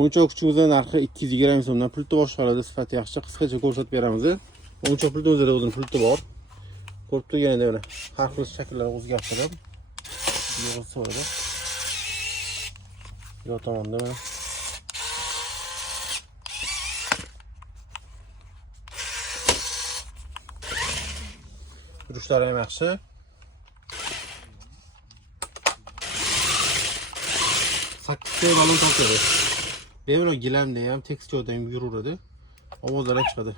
O'yinchoq kuchimizning narxi 220 so'mdan pulti boshqaradi, sifati yaxshi, qisqacha ko'rsatib beramiz. O'yinchoq pultimizda o'zining pulti bor. Ko'rib turganingizda mana har xil shakllar o'zgartirib, yig'ilsa bo'ladi. Yo tomonda mana Yurushlari ham yaxshi. Sakkizta balon tortadi. Bemalol gilamda ham, teksturada ham yuraveradi. Ovozlar ham chiqadi.